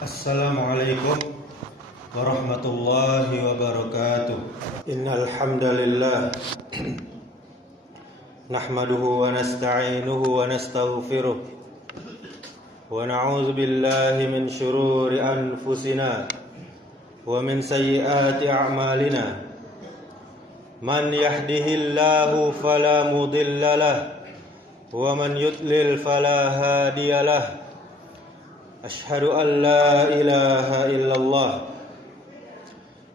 Assalamualaikum warahmatullahi wabarakatuh. Innal hamdalillah nahmaduhu wa nasta'inuhu wa nastaghfiruh wa na'udzu billahi min shururi anfusina wa min sayyiati a'malina. Man yahdihillahu fala mudilla lahu wa man yudlil fala hadiya lahu. Asyhadu an la ilaha illallah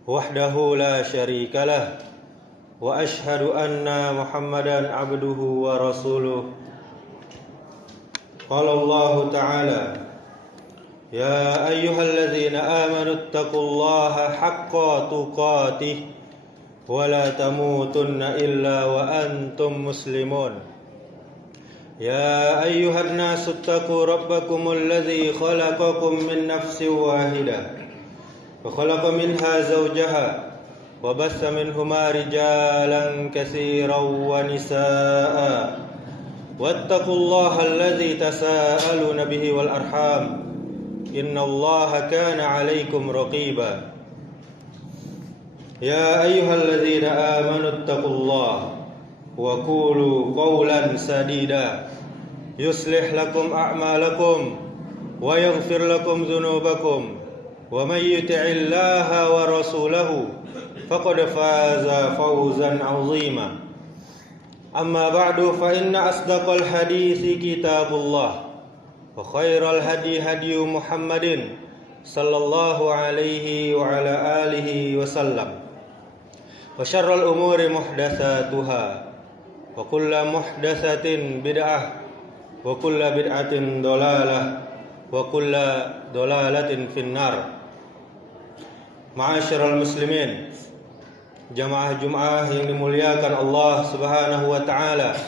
wahdahu la syarika lah wa asyhadu anna Muhammadan abduhu wa rasuluh. Qala Allah ta'ala, ya ayyuhalladzina amanu taqullaha haqqa tuqatih wa la tamutunna illa wa antum muslimun. يا أيها الناس اتقوا ربكم الذي خلقكم من نفس واحدة وخلق منها زوجها وبث منهما رجالا كثيرا ونساء واتقوا الله الذي تساءلون به والأرحام إن الله كان عليكم رقيبا يا أيها الذين آمنوا اتقوا الله وقولوا قولا سديدا يصلح لكم أعمالكم ويغفر لكم ذنوبكم ومن يطع الله ورسوله فقد فاز فوزا عظيما. أما بعد فإن أصدق الحديث كتاب الله وخير الهدي هدي محمد صلى الله عليه وعلى آله وسلم وشر الأمور محدثاتها وكل محدثة بدعة وكل بدعة ضلالة وكل ضلالة في النار. Ma'asyiral muslimin, jamaah Jumat yang dimuliakan Allah Subhanahu wa taala.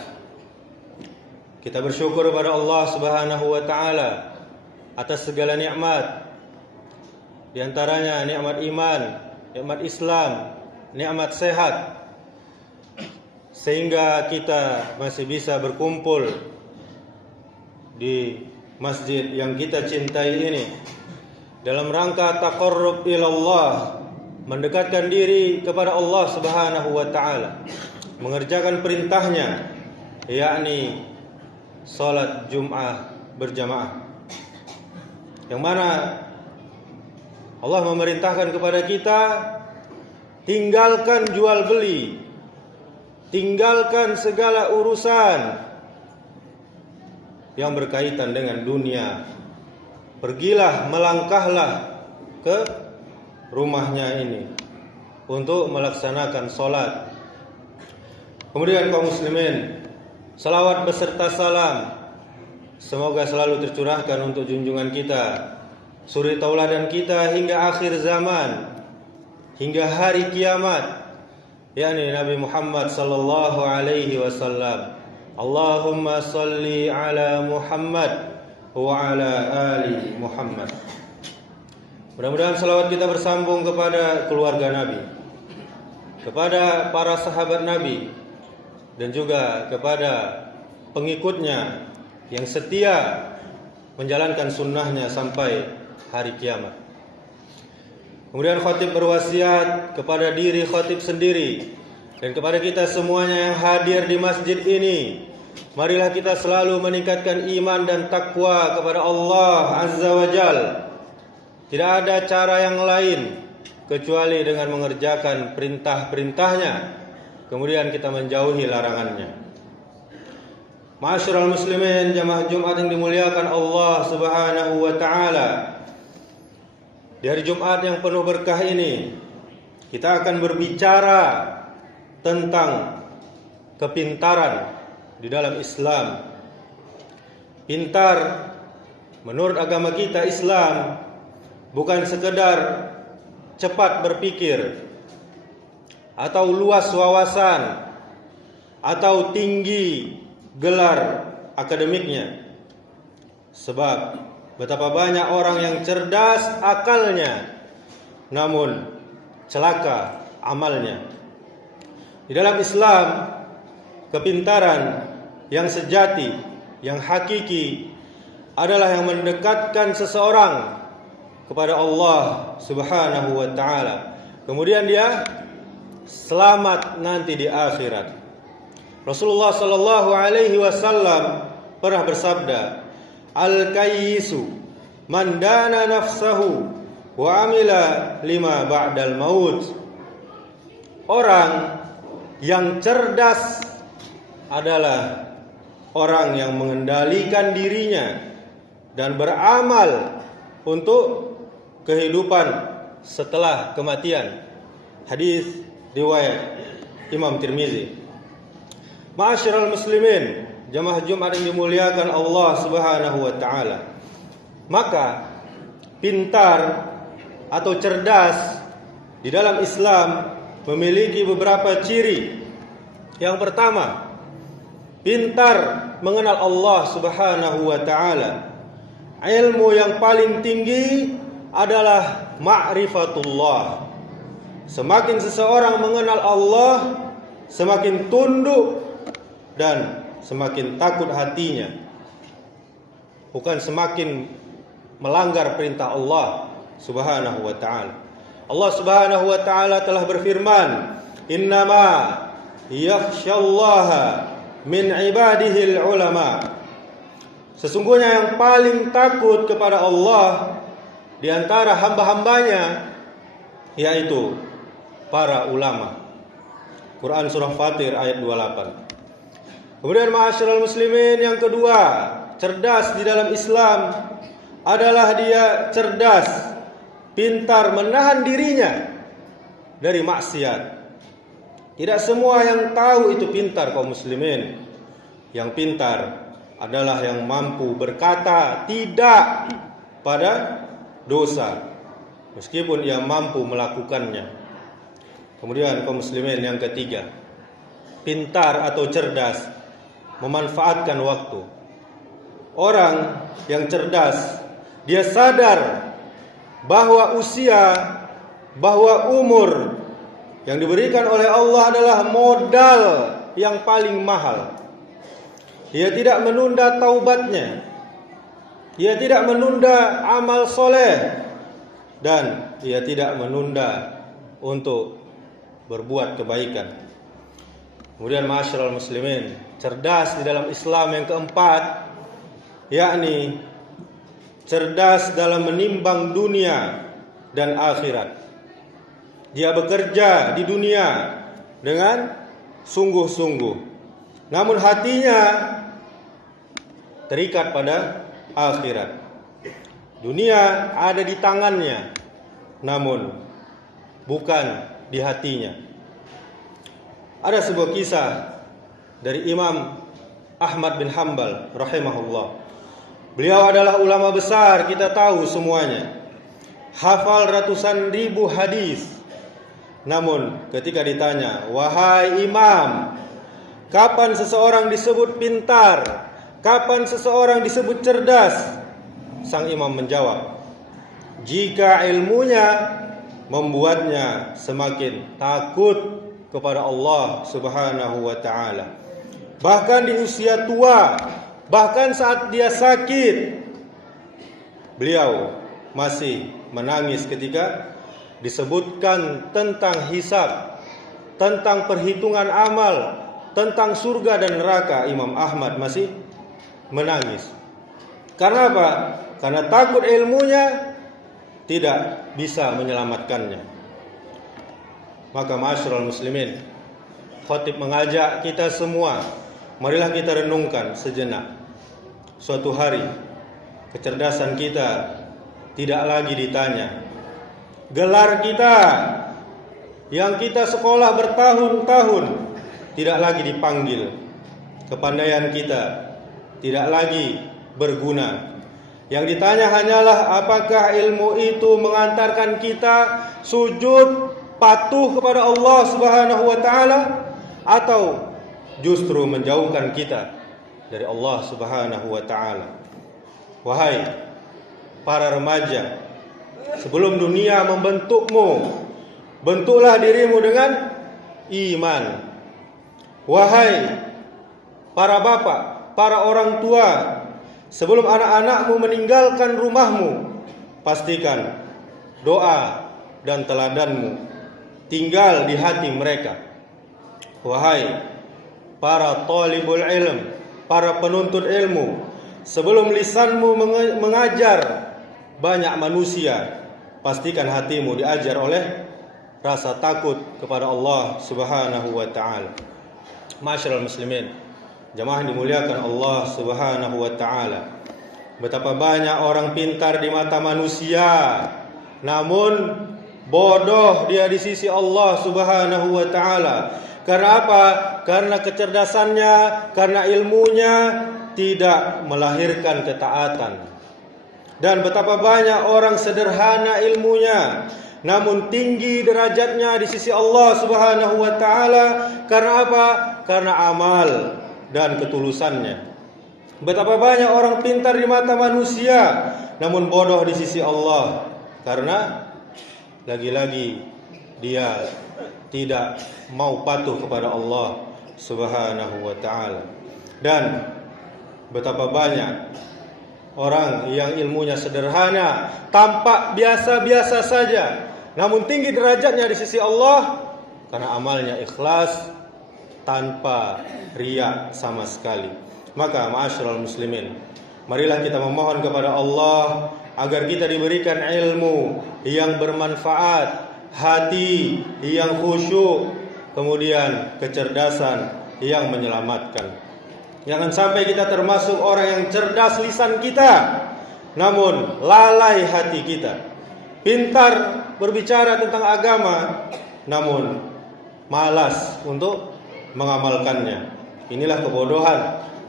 Kita bersyukur kepada Allah Subhanahu wa taala atas segala nikmat. Di antaranya nikmat iman, nikmat Islam, nikmat sehat, sehingga kita masih bisa berkumpul di masjid yang kita cintai ini dalam rangka taqarrub ilallah, mendekatkan diri kepada Allah Subhanahu wa taala, mengerjakan perintahnya, yakni salat Jumat berjamaah, yang mana Allah memerintahkan kepada kita tinggalkan jual beli, tinggalkan segala urusan yang berkaitan dengan dunia. Pergilah, melangkahlah ke rumahnya ini untuk melaksanakan sholat. Kemudian kaum muslimin, salawat beserta salam semoga selalu tercurahkan untuk junjungan kita, suri tauladan kita hingga akhir zaman, hingga hari kiamat, yakni Nabi Muhammad sallallahu alaihi wasallam. Allahumma salli ala Muhammad wa ala ali Muhammad. Mudah-mudahan salawat kita bersambung kepada keluarga Nabi, kepada para sahabat Nabi, dan juga kepada pengikutnya yang setia menjalankan sunnahnya sampai hari kiamat. Kemudian khatib berwasiat kepada diri khatib sendiri dan kepada kita semuanya yang hadir di masjid ini, marilah kita selalu meningkatkan iman dan takwa kepada Allah Azza wa Jal. Tidak ada cara yang lain kecuali dengan mengerjakan perintah-perintahnya, kemudian kita menjauhi larangannya. Ma'asyiral muslimin, jamaah Jumat yang dimuliakan Allah Subhanahu wa taala. Di hari Jumat yang penuh berkah ini, kita akan berbicara tentang kepintaran di dalam Islam. Pintar menurut agama kita Islam bukan sekedar cepat berpikir atau luas wawasan atau tinggi gelar akademiknya. Sebab betapa banyak orang yang cerdas akalnya, namun celaka amalnya. Di dalam Islam, kepintaran yang sejati, yang hakiki adalah yang mendekatkan seseorang kepada Allah Subhanahu wa taala. Kemudian dia selamat nanti di akhirat. Rasulullah sallallahu alaihi wasallam pernah bersabda, "Al-kayyisu man dana nafsahu wa amila lima ba'dal maut." Orang yang cerdas adalah orang yang mengendalikan dirinya dan beramal untuk kehidupan setelah kematian. Hadis riwayat Imam Tirmizi. Ma'asyiral muslimin, jamaah Jumat yang dimuliakan Allah Subhanahu wa taala. Maka pintar atau cerdas di dalam Islam memiliki beberapa ciri. Yang pertama, pintar mengenal Allah Subhanahu wa taala. Ilmu yang paling tinggi adalah ma'rifatullah. Semakin seseorang mengenal Allah, semakin tunduk dan semakin takut hatinya. Bukan semakin melanggar perintah Allah Subhanahu wa taala. Allah Subhanahu wa taala telah berfirman, "Innama yakhsyallaha min ibadihil ulama." Sesungguhnya yang paling takut kepada Allah di antara hamba-hambanya yaitu para ulama. Quran surah Fatir ayat 28. Kemudian ma'asyiral muslimin, yang kedua, cerdas di dalam Islam adalah dia cerdas, pintar menahan dirinya dari maksiat. Tidak semua yang tahu itu pintar kaum muslimin. Yang pintar adalah yang mampu berkata tidak pada dosa meskipun ia mampu melakukannya. Kemudian kaum muslimin yang ketiga, pintar atau cerdas memanfaatkan waktu. Orang yang cerdas, dia sadar bahwa usia, bahwa umur yang diberikan oleh Allah adalah modal yang paling mahal. Dia tidak menunda taubatnya, dia tidak menunda amal soleh, dan dia tidak menunda untuk berbuat kebaikan. Kemudian ma'asyiral muslimin, cerdas di dalam Islam yang keempat, yakni cerdas dalam menimbang dunia dan akhirat. Dia bekerja di dunia dengan sungguh-sungguh, namun hatinya terikat pada akhirat. Dunia ada di tangannya, namun bukan di hatinya. Ada sebuah kisah dari Imam Ahmad bin Hanbal rahimahullah. Beliau adalah ulama besar, kita tahu semuanya. Hafal ratusan ribu hadis. Namun ketika ditanya, "Wahai Imam, kapan seseorang disebut pintar? Kapan seseorang disebut cerdas?" Sang imam menjawab, "Jika ilmunya membuatnya semakin takut kepada Allah Subhanahu wa taala. Bahkan di usia tua, bahkan saat dia sakit, beliau masih menangis ketika disebutkan tentang hisab, tentang perhitungan amal, tentang surga dan neraka. Imam Ahmad masih menangis. Karena apa? Karena takut ilmunya tidak bisa menyelamatkannya. Maka ma'asyiral muslimin, khatib mengajak kita semua, marilah kita renungkan sejenak. Suatu hari kecerdasan kita tidak lagi ditanya. Gelar kita yang kita sekolah bertahun-tahun tidak lagi dipanggil. Kepandaian kita tidak lagi berguna. Yang ditanya hanyalah apakah ilmu itu mengantarkan kita sujud patuh kepada Allah Subhanahu wa taala atau justru menjauhkan kita dari Allah Subhanahu wa taala. Wahai para remaja, sebelum dunia membentukmu, bentuklah dirimu dengan iman. Wahai para bapak, para orang tua, sebelum anak-anakmu meninggalkan rumahmu, pastikan doa dan teladanmu tinggal di hati mereka. Wahai para talibul ilm, para penuntut ilmu, sebelum lisanmu mengajar banyak manusia, pastikan hatimu diajar oleh rasa takut kepada Allah Subhanahu wa taala. Ma'asyiral muslimin, jamaah dimuliakan Allah Subhanahu wa taala. Betapa banyak orang pintar di mata manusia, namun bodoh dia di sisi Allah Subhanahu wa taala. Karena apa? Karena kecerdasannya, karena ilmunya tidak melahirkan ketaatan. Dan betapa banyak orang sederhana ilmunya, namun tinggi derajatnya di sisi Allah Subhanahu wa taala. Karena apa? Karena amal dan ketulusannya. Betapa banyak orang pintar di mata manusia, namun bodoh di sisi Allah, karena lagi-lagi dia tidak mau patuh kepada Allah Subhanahu wa taala. Dan betapa banyak orang yang ilmunya sederhana, tampak biasa-biasa saja, namun tinggi derajatnya di sisi Allah karena amalnya ikhlas tanpa riya sama sekali. Maka ma'asyiral muslimin, marilah kita memohon kepada Allah agar kita diberikan ilmu yang bermanfaat, hati yang khusyuk, kemudian kecerdasan yang menyelamatkan. Jangan sampai kita termasuk orang yang cerdas lisan kita, namun lalai hati kita. Pintar berbicara tentang agama, namun malas untuk mengamalkannya. Inilah kebodohan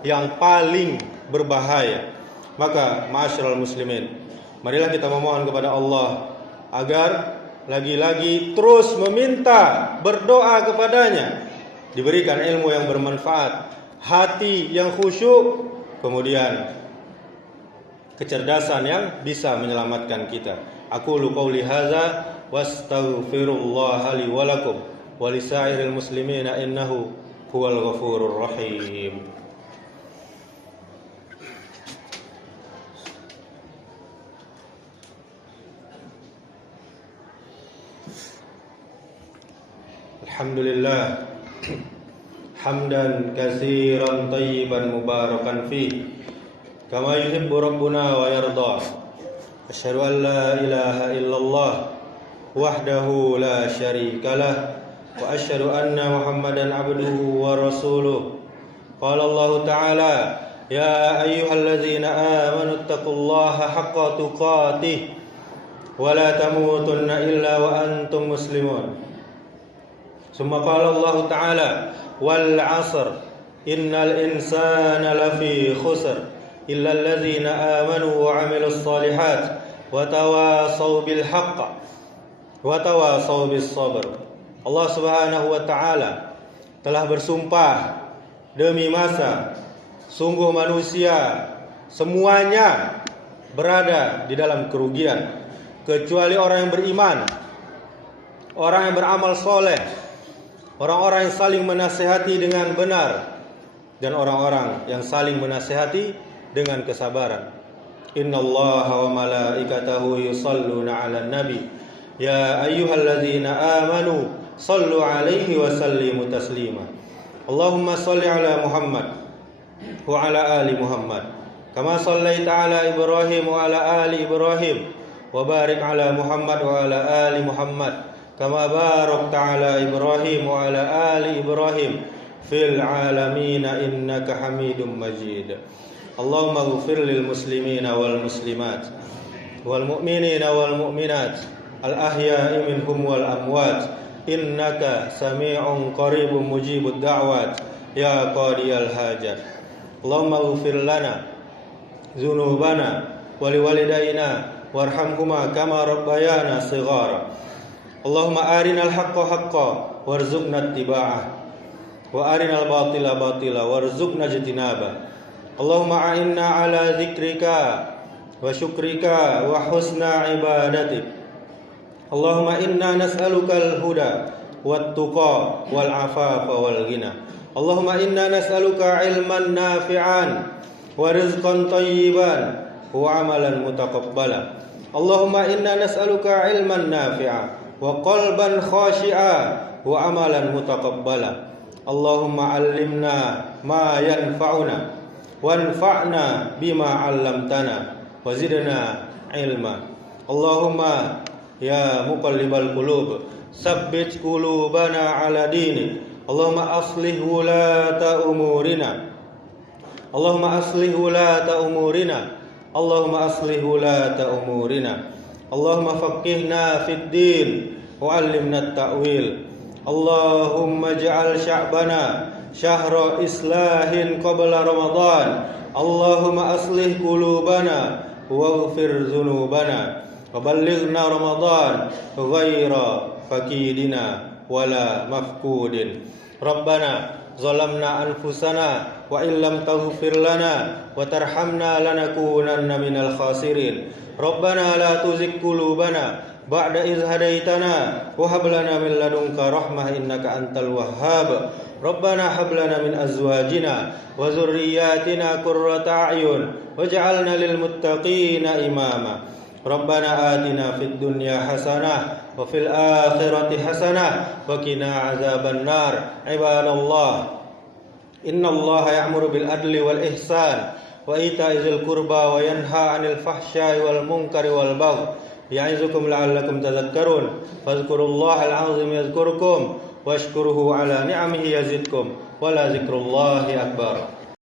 yang paling berbahaya. Maka ma'asyiral muslimin, marilah kita memohon kepada Allah agar lagi-lagi terus meminta, berdoa kepadanya, diberikan ilmu yang bermanfaat, hati yang khusyuk, kemudian kecerdasan yang bisa menyelamatkan kita. Aqulu qauli hadza wastaghfirullah li wa lakum wa lisairil muslimina innahu huwal ghafurur rahim. Alhamdulillah hamdan katsiran thayyiban mubarakan fi kama yuhibbu rabbuna wa yarda. Asyhadu an la ilaha illallah wahdahu la syarikalah wa asyhadu anna Muhammadan abduhu wa rasuluh. Qala Allah ta'ala, ya ayyuhalladzina amanu taqullaha haqqa tuqatih wa la tamutunna illa wa antum muslimun. Summa qala Allah ta'ala, wal 'asr innal insana lafi khusr illa alladzina amanu wa 'amilus shalihat wa tawasaw bil haqq wa tawasaw bis sabr. Allah Subhanahu wa taala telah bersumpah demi masa, sungguh manusia semuanya berada di dalam kerugian kecuali orang yang beriman, orang yang beramal soleh, orang-orang yang saling menasihati dengan benar, dan orang-orang yang saling menasihati dengan kesabaran. Innallaha wa malaikatahu yusalluna 'alan nabi ya ayyuhalladzina amanu sallu 'alaihi wa sallimu taslima. Allahumma salli 'ala Muhammad wa 'ala ali Muhammad kama shallaita 'ala Ibrahim wa 'ala ali Ibrahim wa barik 'ala Muhammad wa 'ala ali Muhammad kama barakta 'ala Ibrahim wa 'ala ali Ibrahim fil 'alamin innaka Hamidum Majid. Allahumma ighfir lil muslimina wal muslimat wal mu'minina wal mu'minat al ahya'i minhum wal amwat innaka sami'un qaribun mujibud da'wat ya qadiyal hajat. Allahumma ighfir lana dzunubana wa liwalidayna warhamhuma kama rabbayana shighara. Allahumma arinal haqqa haqqan warzuqna ittiba'ah wa arinal batila batila warzuqna ijtinabah. Allahumma a'inna ala dzikrika wa syukrika wa husna ibadatik. Allahumma inna nas'alukal huda wat tuqa wal afafa wal ghina. Allahumma inna nas'aluka ilman nafi'an wa rizqan thayyiban wa amalan mutaqabbala. Allahumma inna nas'aluka ilman nafi'a wa qalban khashi'a wa amalan mutaqabbala. Allahumma allimna ma yanfa'una wanfa'na bima 'allamtana wa zidna ilma. Allahumma ya muqallibal qulub tsabbit qulubana 'ala dinik. Allahumma aslih wulata umurina. Allahumma aslih wulata umurina. Allahumma aslih wulata umurina. Allahumma faqihna fid din wa 'allimna at-ta'wil. Allahumma ij'al sya'bana syahra islahin qabla Ramadan. Allahumma aslih qulubana waghfir dzunubana wa ballighna Ramadan ghaira fakidina wala mafkudin. Rabbana zalamna anfusana wa illam taghfir lana wa tarhamna lanakunanna minal khasirin. Rabbana la tuzigh qulubana ba'da idh hadaitana wa hab lana min ladunka rahmah innaka antal wahhab. Rabbana hab lana min azwajina wa dhurriyyatina qurrata a'yun waj'alna lil muttaqina imama. Rabbana atina fid dunya hasanah wa fil akhirati hasanah wa qina azaban nar. Ibadallah, innallaha ya'muru bil adli wal ihsan wa ita'i dzil qurba wa yanha 'anil fahsya'i wal munkari wal baghi ya'izukum la'allakum tadhakkarun. Fadhkurullahal 'azim yadhkurkum washkuruhu 'ala ni'amihi yazidkum wa la dzikrullahi akbar.